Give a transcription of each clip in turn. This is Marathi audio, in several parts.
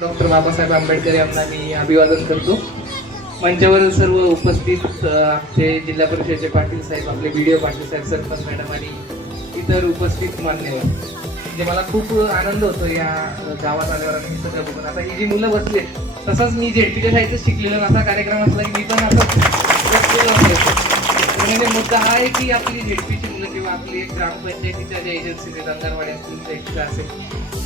डॉक्टर बाबासाहेब आंबेडकर यांना मी अभिवादन करतो. मंचावर सर्व उपस्थित आमचे जिल्हा परिषदेचे पाटील साहेब आपले व्हिडिओ पाटील साहेब सरपंच मॅडम आणि इतर उपस्थित मान्यवर. म्हणजे मला खूप आनंद होतो या गावात आल्यावर आणि सगळं बघून. आता ही जी मुलं बसले तसंच मी झेडपीच्या शाळेतच शिकलेलो असा कार्यक्रम असला की मी पण असं बसलेलो म्हणजे मुद्दा हा आहे की आपली झेडपीची मुलं किंवा आपली एक ग्रामपंचायतीच्या ज्या एजन्सीज आहेत अंगणवाडी असतील सेक्टर असेल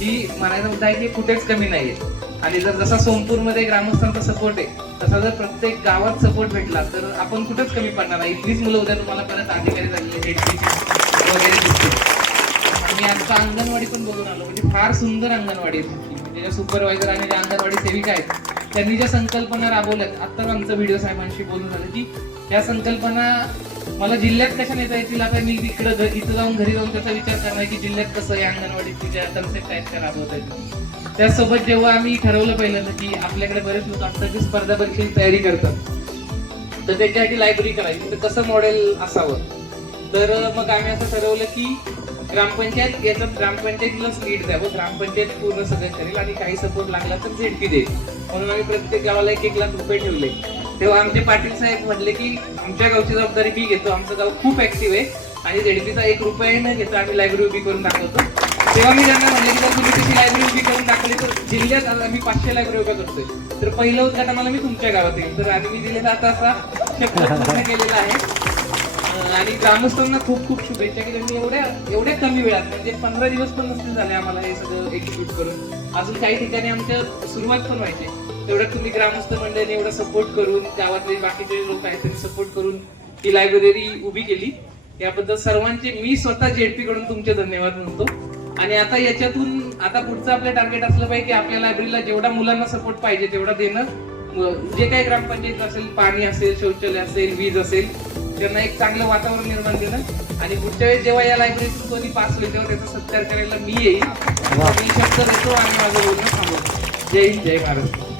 ही म्हणायचा मुद्दा आहे की कुठेच कमी नाही आहे. आणि जर जसा सोमपूरमध्ये ग्रामस्थांचा सपोर्ट आहे तसा जर प्रत्येक गावात सपोर्ट भेटला तर आपण कुठेच कमी पडणार नाही. इथलीच मुलं उद्या तुम्हाला परत अधिकारी झालेले झेडपीचे वगैरे दिसतील. आणि आता अंगणवाडी पण बघून आलो. म्हणजे फार सुंदर अंगणवाडी आहे. म्हणजे जे सुपरवायझर आणि ज्या अंगणवाडी सेविका आहेत त्यांनी ज्या संकल्पना राबवल्यात आत्ता आमचं व्हिडिओ साहेबांशी बोलून झालं की या संकल्पना मला जिल्ह्यात कशा नेता येतील आता मी इकडं इथं जाऊन घरी जाऊन त्याचा विचार करणार की जिल्ह्यात कसं या अंगणवाडीची ज्या कन्सेप्ट आहेत त्या राबवता येतील. त्यासोबत जेव्हा आम्ही ठरवलं पहिलं की आपल्याकडे बरेच लोक असतात की स्पर्धा परीक्षेची तयारी करतात तर त्याच्यासाठी लायब्ररी करायची तर कसं मॉडेल असावं? तर मग आम्ही असं ठरवलं की ग्रामपंचायत याच्यात ग्रामपंचायतीलाच लीड द्यावं ग्रामपंचायत पूर्ण सगळं करेल आणि काही सपोर्ट लागला तर झेडपी देईल. म्हणून आम्ही प्रत्येक गावाला एक एक लाख रुपये ठेवले. तेव्हा आमचे पाटील साहेब म्हटले की आमच्या गावची जबाबदारी मी घेतो. आमचं गाव खूप ऍक्टिव्ह आहे आणि झेडपीचा एक रुपयाही न घेता आम्ही लायब्ररी उभी करून दाखवतो. तेव्हा मी त्यांना म्हणले की जर तुम्ही तशी लायब्ररी उभी करून दाखवली तर जिल्ह्यात आता आम्ही पाचशे लायब्ररी उभ्या करतोय. तर पहिलं उद्घाटनाला मी तुमच्या गावात येईल. तर आणि मी दिलेला आता असा शब्द केलेला आहे. आणि ग्रामस्थांना खूप खूप शुभेच्छा की त्यांनी एवढ्या एवढ्या कमी वेळात म्हणजे पंधरा दिवस पण नसतील झाले आम्हाला हे सगळं एक्झिक्यूट करून. अजून काही ठिकाणी आमच्या सुरुवात पण व्हायची. तेवढ्यात तुम्ही ग्रामस्थ मंडळाने एवढं सपोर्ट करून गावातले बाकीचे लोक आहेत त्यांनी सपोर्ट करून ही लायब्ररी उभी केली. याबद्दल सर्वांचे मी स्वतः जेडपी कडून तुमचे धन्यवाद म्हणतो. आणि आता याच्यातून आता पुढचं आपलं टार्गेट असलं पाहिजे की आपल्या लायब्ररीला जेवढा मुलांना सपोर्ट पाहिजे तेवढा देणं. जे काही ग्रामपंचायत असेल पाणी असेल शौचालय असेल वीज असेल त्यांना एक चांगलं वातावरण निर्माण देणं आणि पुढच्या वेळेस जेव्हा या लायब्ररीतून कोणी पास होईल तेव्हा त्याचा सत्कार करायला मी येईल मी शब्द देतो आणि माझं बोलणं थांबवतो. जय हिंद जय महाराष्ट्र